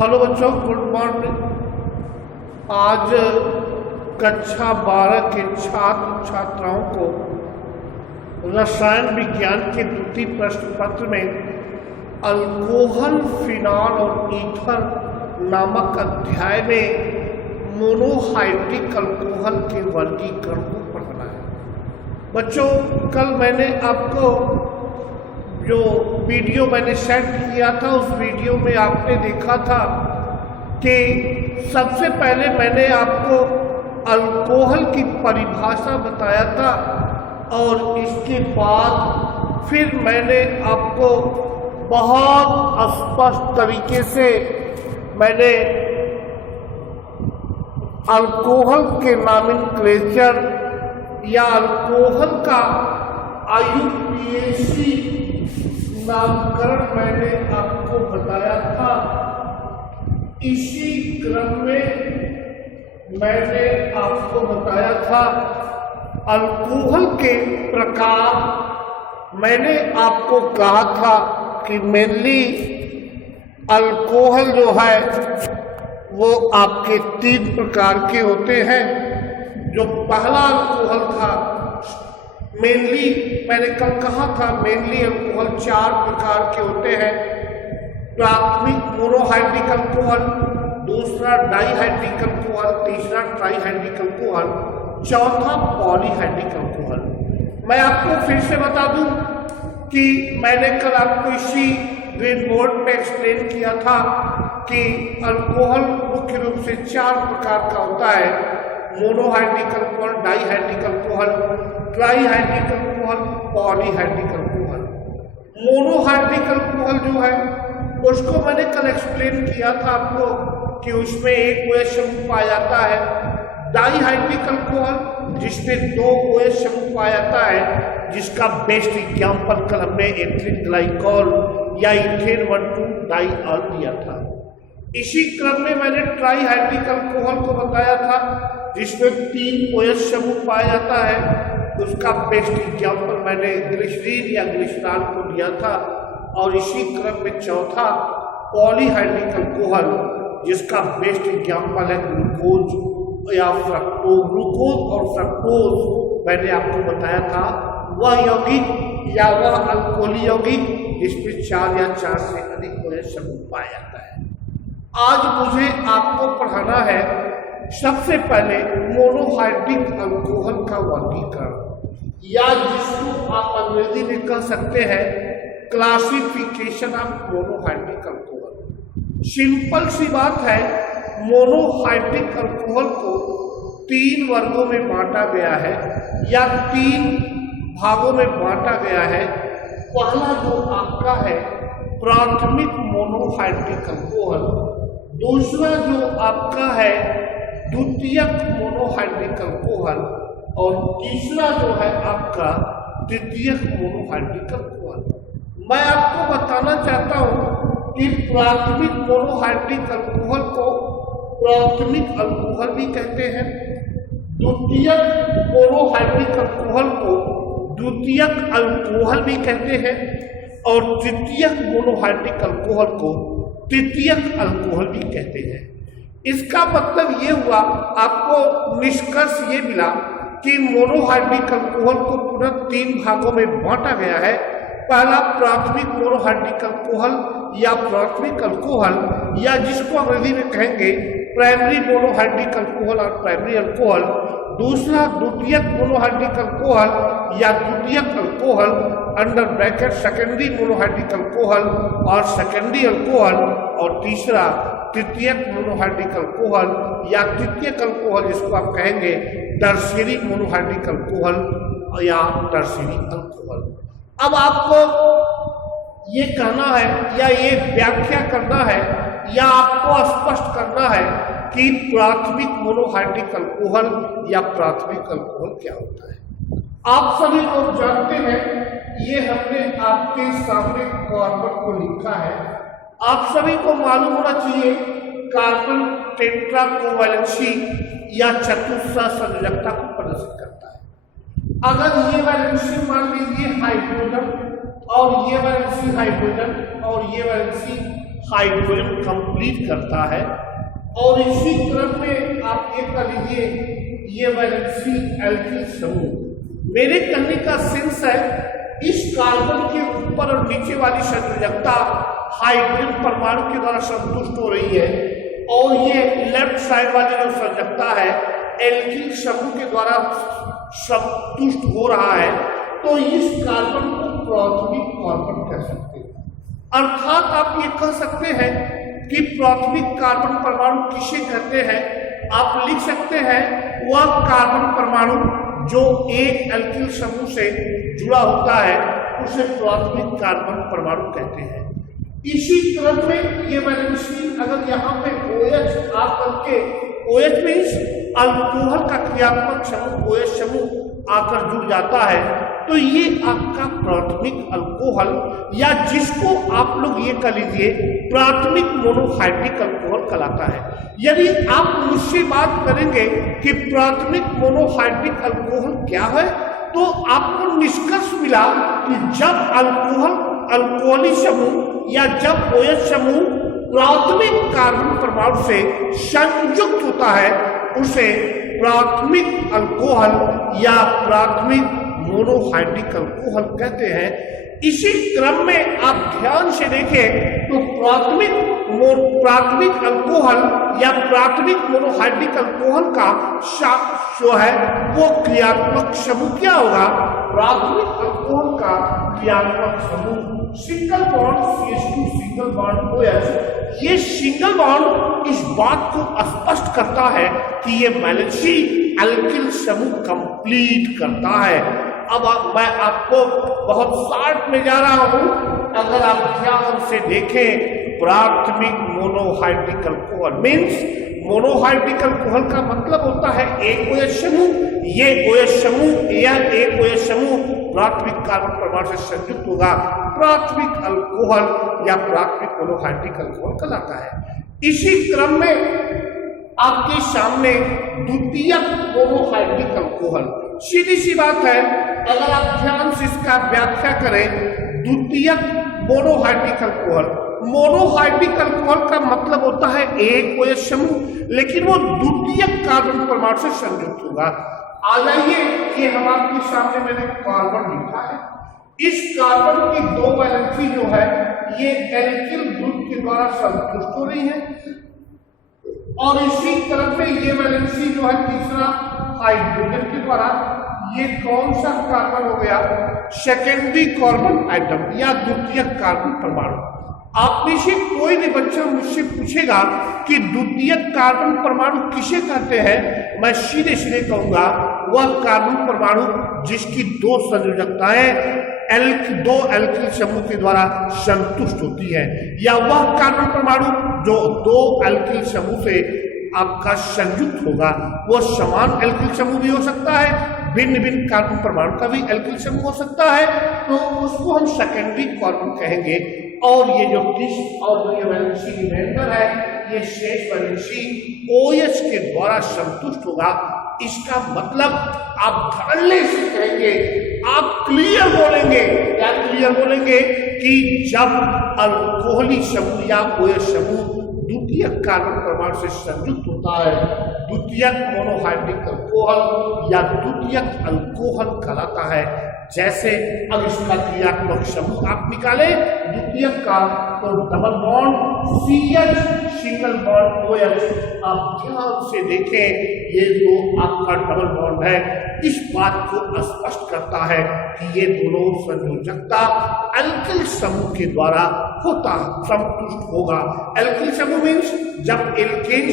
Hello बच्चों, good morning. आज कक्षा 12 के छात्र छात्राओं को रसायन विज्ञान के द्वितीय प्रश्न पत्र में अल्कोहल, फिनॉल और ईथर नामक अध्याय में मोनोहाइड्रिक अल्कोहल के वर्गीकरण को पढ़ना है। बच्चों, कल मैंने आपको जो वीडियो मैंने सेंड किया था, उस वीडियो में आपने देखा था कि सबसे पहले मैंने आपको अल्कोहल की परिभाषा बताया था और इसके बाद फिर मैंने आपको बहुत स्पष्ट तरीके से मैंने अल्कोहल के नॉमेनक्लेचर या अल्कोहल का IUPAC नामकरण मैंने आपको बताया था। इसी क्रम में मैंने आपको बताया था अल्कोहल के प्रकार। मैंने आपको कहा था कि मेनली अल्कोहल जो है वो आपके 3 प्रकार के होते हैं। जो पहला अल्कोहल था, मेनली मैंने कल कहा था, मेनली अल्कोहल 4 प्रकार के होते हैं। प्राथमिक मोनोहाइड्रिक अल्कोहल, दूसरा डाइहाइड्रिक अल्कोहल, तीसरा ट्राइहाइड्रिक अल्कोहल, चौथा पॉलीहाइड्रिक अल्कोहल। मैं आपको फिर से बता दूं कि मैंने कल आपको इसी ग्रीन बोर्ड पे एक्सप्लेन किया था कि अल्कोहल मुख्य रूप से 4 प्रकार का होता है। Monohydric alcohol, dihydric alcohol, trihydric alcohol, polyhydric alcohol. Monohydric alcohol जो है उसको मैंने कल एक्सप्लेन किया था आपको कि उसमें एक OH समूह पाया जाता है। डाइहाइड्रिक अल्कोहल जिसमें 2 OH समूह पाया जाता है, जिसका बेस्ट एग्जाम्पल कल हमने एथिलीन ग्लाइकॉल या इथेन 1,2 डाइऑल दिया था। इसी क्रम में मैंने ट्राइहाइड्रिक अल्कोहल को बताया था जिसमें 3 OH समूह पाया जाता है। उसका बेस्ट एग्जाम्पल मैंने ग्लिसरीन या ग्लिसरॉल को दिया था। और इसी क्रम में चौथा पॉलीहाइड्रिक अल्कोहल जिसका बेस्ट एग्जाम्पल है ग्लूकोज या फ्रक्टोज। ग्लूकोज और फ्रक्टोज मैंने आपको बताया था वह यौगिक या वह अल्कोहली यौगिक जिसमें 4 या 4 से अधिक OH समूह पाया जाता है। आज मुझे आपको पढ़ाना है सबसे पहले मोनोहाइड्रिक अल्कोहल का वर्गीकरण, या जिसको आप अंग्रेजी में कह सकते हैं classification of monohydric alcohol. Simple सी बात है, मोनोहाइड्रिक अल्कोहल को 3 वर्गों में बांटा गया है या 3 भागों में बांटा गया है। पहला जो आपका है प्राथमिक मोनोहाइड्रिक अल्कोहल, दूसरा जो आपका है द्वितीयक मोनोहाइड्रिक अल्कोहल, और तीसरा जो है आपका तृतीयक मोनोहाइड्रिक अल्कोहल। मैं आपको बताना चाहता हूं कि प्राथमिक मोनोहाइड्रिक अल्कोहल को प्राथमिक अल्कोहल भी कहते हैं, द्वितीयक मोनोहाइड्रिक अल्कोहल को द्वितीयक अल्कोहल भी कहते हैं, और तृतीयक मोनोहाइड्रिक अल्कोहल को तृतीयक अल्कोहल भी कहते हैं। इसका मतलब ये हुआ, आपको निष्कर्ष ये मिला कि मोनोहाइड्रिक अल्कोहल को पुनः 3 भागों में बांटा गया है। पहला प्राथमिक मोनोहाइड्रिक अल्कोहल या प्राथमिक अल्कोहल, या जिसको अंग्रेजी में कहेंगे प्राइमरी मोनोहाइड्रिक अल्कोहल और प्राइमरी अल्कोहल। दूसरा द्वितीयक मोनोहाइड्रिक अल्कोहल या द्वितीयक alcohol under bracket secondary monohydric alcohol और सेकेंडरी अल्कोहल। और तीसरा तृतीयक मोनोहाइड्रिक अल्कोहल या तृतीयक अल्कोहल, जिसको आप कहेंगे टर्शियरी मोनोहाइड्रिक अल्कोहल या टर्शियरी अल्कोहल। अब आपको ये कहना है या ये व्याख्या करना है या आपको स्पष्ट करना है कि प्राथमिक मोनोहाइड्रिक अल्कोहल या प्राथमिक अल्कोहल क्या होता है। आप सभी लोग जानते हैं, ये हमने आपके सामने फॉर्मेट को लिखा है। आप सभी को मालूम होना चाहिए कार्बन टेट्रा कोवैलेंसी या चतुस्र संयोजकता को प्रदर्शित करता है। अगर ये वैलेंसी मान लीजिए हाइड्रोजन और ये वैलेंसी हाइड्रोजन और ये वैलेंसी हाइड्रोजन कंप्लीट करता है। और इसी क्रम में आप ये कर लीजिए, ये वैलेंसी एल्किल समूह। मेरे कहने का सेंस है इस कार्बन के ऊपर और नीचे वाली संयोजकता हाइड्रोजन परमाणु के द्वारा संतुष्ट हो रही है, और ये लेफ्ट साइड वाली जो संयोजकता है एल्किल समूह के द्वारा संतुष्ट हो रहा है। तो इस कार्बन को प्राथमिक कार्बन कह सकते हैं। अर्थात आप ये कह सकते हैं कि प्राथमिक कार्बन परमाणु किसे कहते हैं। आप लिख सकते हैं वह कार्बन परमाणु जो एक एल्किल समूह से जुड़ा होता है उसे प्राथमिक कार्बन परमाणु कहते हैं। इसी क्रम में ये वैलेंसी अगर यहाँ पे OH आकर के, OH मीन्स अल्कोहल का क्रियात्मक समूह OH समूह आकर जुड़ जाता है, तो ये आपका प्राथमिक अल्कोहल, या जिसको आप लोग ये कह लीजिए प्राथमिक मोनोहाइड्रिक अल्कोहल कहलाता है। यदि आप मुझसे बात करेंगे कि प्राथमिक मोनोहाइड्रिक अल्कोहल क्या है, तो आपको निष्कर्ष मिला कि जब अल्कोहली समूह या जब OH समूह प्राथमिक कार्बन परमाणु से संयुक्त होता है उसे प्राथमिक अल्कोहल या प्राथमिक मोनोहाइड्रिक अल्कोहल कहते हैं। इसी क्रम में आप ध्यान से देखें तो प्राथमिक अल्कोहल या प्राथमिक मोनोहाइड्रिक अल्कोहल का जो है वो क्रियात्मक समूह क्या होगा। प्राथमिक अल्कोहल का क्रियात्मक समूह single bond CH2 single bond OH। ये सिंगल बॉन्ड इस बात को स्पष्ट करता है कि ये वैलेंसी एल्किल समूह कंप्लीट करता है। अब मैं आपको बहुत शॉर्ट में जा रहा हूं, अगर आप ध्यान से देखें प्राथमिक monohydric alcohol means monohydric alcohol का मतलब होता है एक OH समूह। ये OH समूह या एक OH समूह प्राथमिक कार्बन परमाणु से संयुक्त होगा, प्राथमिक अल्कोहल या प्राथमिक मोनोहाइड्रिक अल्कोहल कहलाता है। इसी क्रम में आपके सामने द्वितीयक मोनोहाइड्रिक अल्कोहल, सीधी सी बात है अगर आप ध्यान से इसका व्याख्या करें, द्वितीयक मोनोहाइड्रिक अल्कोहल, मोनोहाइड्रिक अल्कोहल का मतलब होता है एक OH समूह, लेकिन वो द्वितीयक कार्बन परमाणु से संयुक्त होगा। आ जाइए कि हम आपके सामने मैंने कार्बन लिखा है, इस कार्बन की दो वैलेंसी जो है ये एल्किल ग्रुप के द्वारा संतुष्ट हो रही है, और इसी तरफ में ये वैलेंसी जो है तीसरा हाइड्रोजन के द्वारा। ये कौन सा कार्बन हो गया, सेकेंडरी कार्बन आइटम या द्वितीयक कार्बन परमाणु। आप में से कोई भी बच्चा मुझसे पूछेगा कि द्वितीयक कार्बन परमाणु किसे कहते हैं, मैं सीधे सीधे कहूंगा वह कार्बन परमाणु जिसकी दो संयोजकताएं दो एल्किल समूह के द्वारा संतुष्ट होती है, या वह कार्बन परमाणु जो दो एल्किल समूह से आपका संयुक्त होगा। वो समान एल्किल समूह भी हो सकता है, भिन्न भिन्न कार्बन परमाणु का भी एल्किल समूह हो सकता है, तो उसको हम सेकेंडरी कार्बन कहेंगे। और ये जो ये वैलेंसी रिमाइंडर है, ये शेष वैलेंसी OH के द्वारा संतुष्ट होगा। इसका मतलब आप धड़ल्ले से कहेंगे, आप क्लियर बोलेंगे, क्या क्लियर बोलेंगे कि जब अल्कोहली समूह या OH समूह द्वितीयक कार्बन परमाणु से संयुक्त होता है, द्वितीयक मोनोहाइड्रिक अल्कोहल या द्वितीयक अल्कोहल कहलाता है। जैसे अब इसका क्रियात्मक समूह आप निकाले द्वितीयक का, तो double bond CH single bond OH। आप ध्यान से देखें ये जो आपका डबल बॉन्ड है इस बात को स्पष्ट करता है कि ये दोनों संयोजकता एल्किल समूह के द्वारा होता संतुष्ट होगा। एल्किल समूह मीन्स जब एल्केन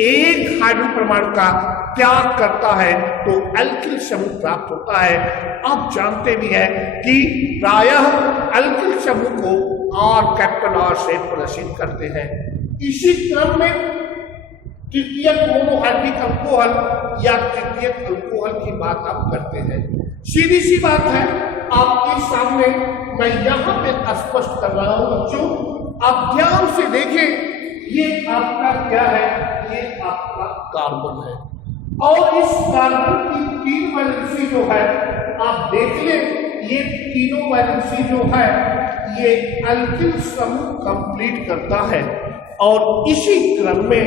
एक हाइड्रोजन परमाणु का त्याग करता है तो एल्किल समूह प्राप्त होता है। आप जानते भी हैं कि प्रायः एल्किल समूह को R से प्रदर्शित करते हैं। इसी क्रम में तृतीयक मोनोहाइड्रिक अल्कोहल या तृतीयक अल्कोहल की बात आप करते हैं। सीधी सी बात है आपके सामने मैं यहाँ पे स्पष्ट कर रहा हूँ बच्चों, आप ध्यान से देखें ये आपका क्या है, ये आपका कार्बन है, और इस कार्बन की तीन वैलेंसी जो है आप देख लें, ये तीनों वैलेंसी जो है ये अल्किल समूह कंप्लीट करता है और इसी क्रम में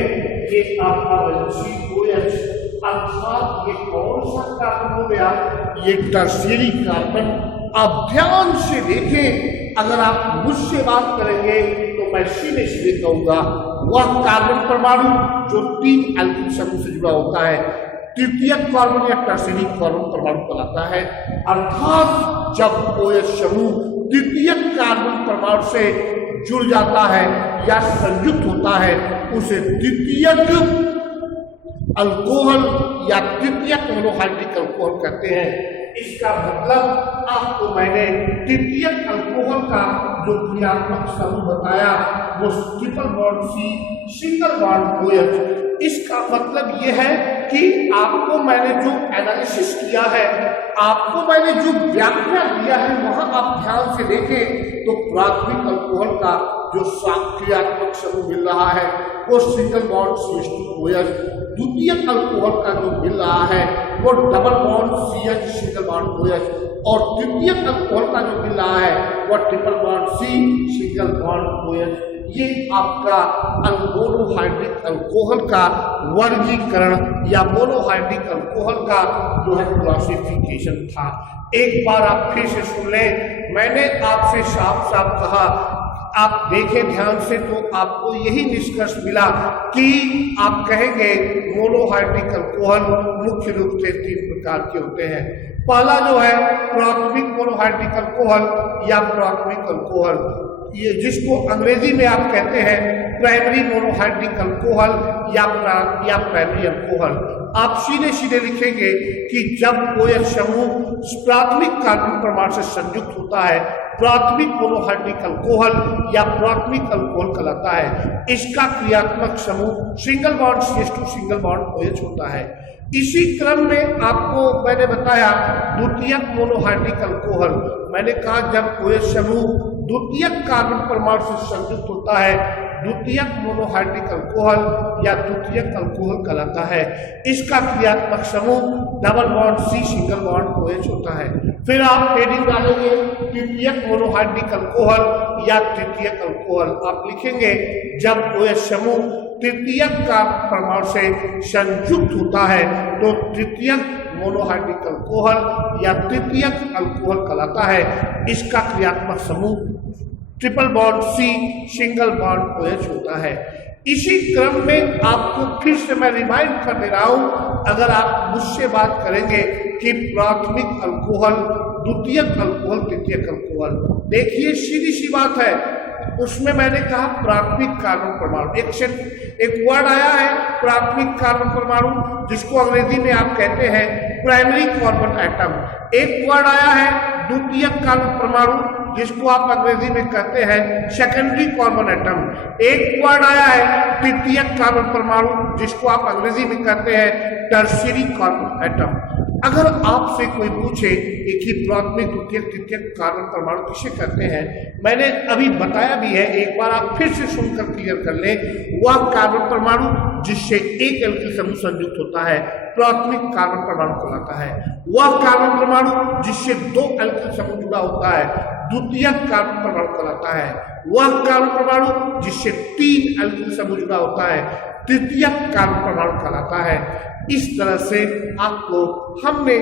ये आपका वैलेंसी OH अर्थात ये कौन सा कार्बन हो गया, ये टर्शियरी कार्बन। आप ध्यान से देखें, अगर आप मुझसे बात करेंगे तो मैं सीधे सीधे कहूंगा वह कार्बन परमाणु जो 3 अल्किल समूह से जुड़ा होता है तृतीयक कार्बन या टर्शियरी कार्बन परमाणु कहलाता है। अर्थात जब OH समूह तृतीयक कार्बन परमाणु से जुड़ जाता है या संयुक्त होता है उसे तृतीयक अल्कोहल या तृतीयक मोनोहाइड्रिक अल्कोहल कहते हैं। इसका मतलब आपको मैंने तृतीयक अल्कोहल का जो क्रियात्मक समूह बताया वो triple bond C single bond OH। इसका मतलब यह है कि आपको मैंने जो एनालिसिस किया है, आपको मैंने जो व्याख्या दिया है, वहां आप ध्यान से देखें तो प्राथमिक अल्कोहल का जो क्रियात्मक समूह मिल रहा है वो सिंगल बॉन्ड CH2OH, द्वितीयक अल्कोहल का जो मिल रहा है वो double bond CH single bond OH और तृतीयक अल्कोहल का जो मिल रहा है वो triple bond C single bond OH। ये आपका मोनोहाइड्रिक अल्कोहल का वर्गीकरण या मोनोहाइड्रिक अल्कोहल का जो है क्लासिफिकेशन था। एक बार आप फिर से सुन लें, मैंने आपसे साफ साफ कहा, आप देखें ध्यान से तो आपको यही निष्कर्ष मिला कि आप कहेंगे मोनोहाइड्रिक अल्कोहल मुख्य रूप से 3 प्रकार के होते हैं। पहला जो है प्राथमिक मोनोहाइड्रिक अल्कोहल या प्राथमिक अल्कोहल, ये जिसको अंग्रेजी में आप कहते हैं प्राइमरी मोनोहाइड्रिक अल्कोहल या प्राइमरी अल्कोहल। आप सीधे सीधे लिखेंगे कि जब OH समूह प्राथमिक कार्बन परमाणु से संयुक्त होता है प्राथमिक मोनोहाइड्रिक अल्कोहल या प्राथमिक अल्कोहल कहलाता है। इसका क्रियात्मक समूह single bond CH2 single bond OH होता है। इसी क्रम में आपको मैंने बताया द्वितीयक मोनोहाइड्रिक अल्कोहल। मैंने कहा जब OH समूह द्वितीयक कार्बन परमाणु से संयुक्त होता है द्वितीयक मोनोहाइड्रिक अल्कोहल या द्वितीयक अल्कोहल कहलाता है। इसका क्रियात्मक समूह double bond C single bond OH होता है। फिर आप हेडिंग डालेंगे तृतीयक मोनोहाइड्रिक अल्कोहल या तृतीयक अल्कोहल। आप लिखेंगे जब OH समूह तृतीयक का परमाणु से संयुक्त होता है तो तृतीयक मोनोहाइड्रिक अल्कोहल या तृतीयक अल्कोहल कहलाता है। इसका क्रियात्मक समूह triple bond C single bond OH होता है। इसी क्रम में आपको फिर से मैं रिमाइंड कर दे रहा हूं, अगर आप मुझसे बात करेंगे कि प्राथमिक अल्कोहल द्वितीयक अल्कोहल तृतीयक अल्कोहल, देखिए सीधी सी बात है, उसमें मैंने कहा प्राथमिक कार्बन परमाणु, एक वर्ड आया है प्राथमिक कार्बन परमाणु जिसको अंग्रेजी में आप कहते हैं प्राइमरी कार्बन एटम। एक वर्ड आया है द्वितीयक कार्बन परमाणु जिसको आप अंग्रेजी में कहते हैं सेकेंडरी कार्बन एटम। एक वर्ड आया है तृतीयक कार्बन परमाणु जिसको आप अंग्रेजी में कहते हैं टर्शियरी कार्बन एटम। अगर आपसे कोई पूछे कि प्राथमिक द्वितीयक तृतीयक कार्बन परमाणु किसे कहते हैं, मैंने अभी बताया भी है, एक बार आप फिर से सुनकर क्लियर कर लें। वह कार्बन परमाणु जिससे एक एल्किल समूह संयुक्त होता है प्राथमिक कार्बन परमाणु कहलाता है। वह कार्बन परमाणु जिससे 2 एल्किल समूह जुड़ा होता है द्वितीयक कार्बन परमाणु कहलाता है। वह कार्बन परमाणु जिससे 3 एल्किल समूह जुड़ा होता है तृतीयक कार्बन परमाणु कहलाता है। इस तरह से आपको हमने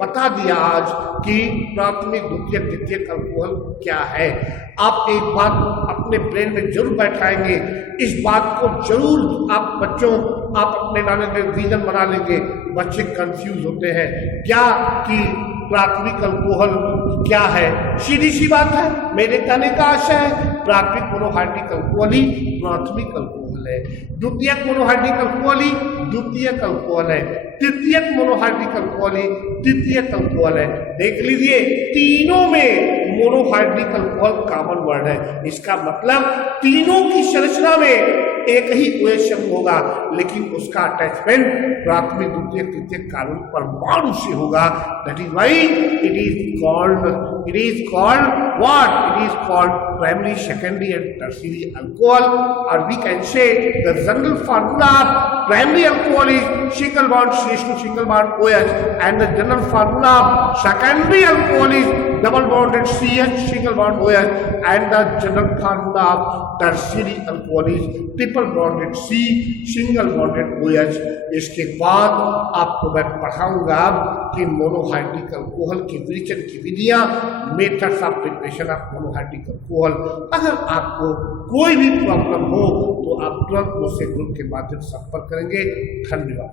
बता दिया आज कि प्राथमिक द्वितीयक तृतीयक अल्कोहल क्या है। आप एक बात अपने ब्रेन में जरूर बैठाएंगे, इस बात को जरूर आप बच्चों आप अपने नाले में विजन बना लेंगे। बच्चे कंफ्यूज होते हैं क्या कि प्राथमिक अल्कोहल क्या है। सीधी सी बात है, मेरे कहने का आशय है प्राथमिक मोनोहाइड्रिक अल्कोहल ही प्राथमिक अल्कोहल है, द्वितीयक मोनोहाइड्रिक अल्कोहल ही द्वितीयक अल्कोहल है, तृतीयक मोनोहाइड्रिक अल्कोहल ही तृतीयक अल्कोहल है। देख लीजिए तीनों में मोनोहाइड्रिक अल्कोहल कॉमन वर्ड है। इसका मतलब तीनों की संरचना में एक ही OH समूह होगा लेकिन उसका अटैचमेंट प्राथमिक द्वितीयक तृतीयक कार्बन परमाणु से होगा। That is why it is called what? It is called primary, secondary and tertiary alcohol, or we can say the general formula of primary alcohol is single bond CH2 single bond OH, and the general formula of secondary alcohol is double bonded CH single bond OH, and the general formula of tertiary alcohol is triple bonded C single bonded OH। इसके बाद आपको मैं पढ़ाऊंगा कि monohydric alcohol के विरेचन की विधियां, methods of preparation of monohydric alcohol. अगर आपको कोई भी प्रॉब्लम हो तो आप तुरंत मुझसे ग्रुप के माध्यम से संपर्क करेंगे। धन्यवाद।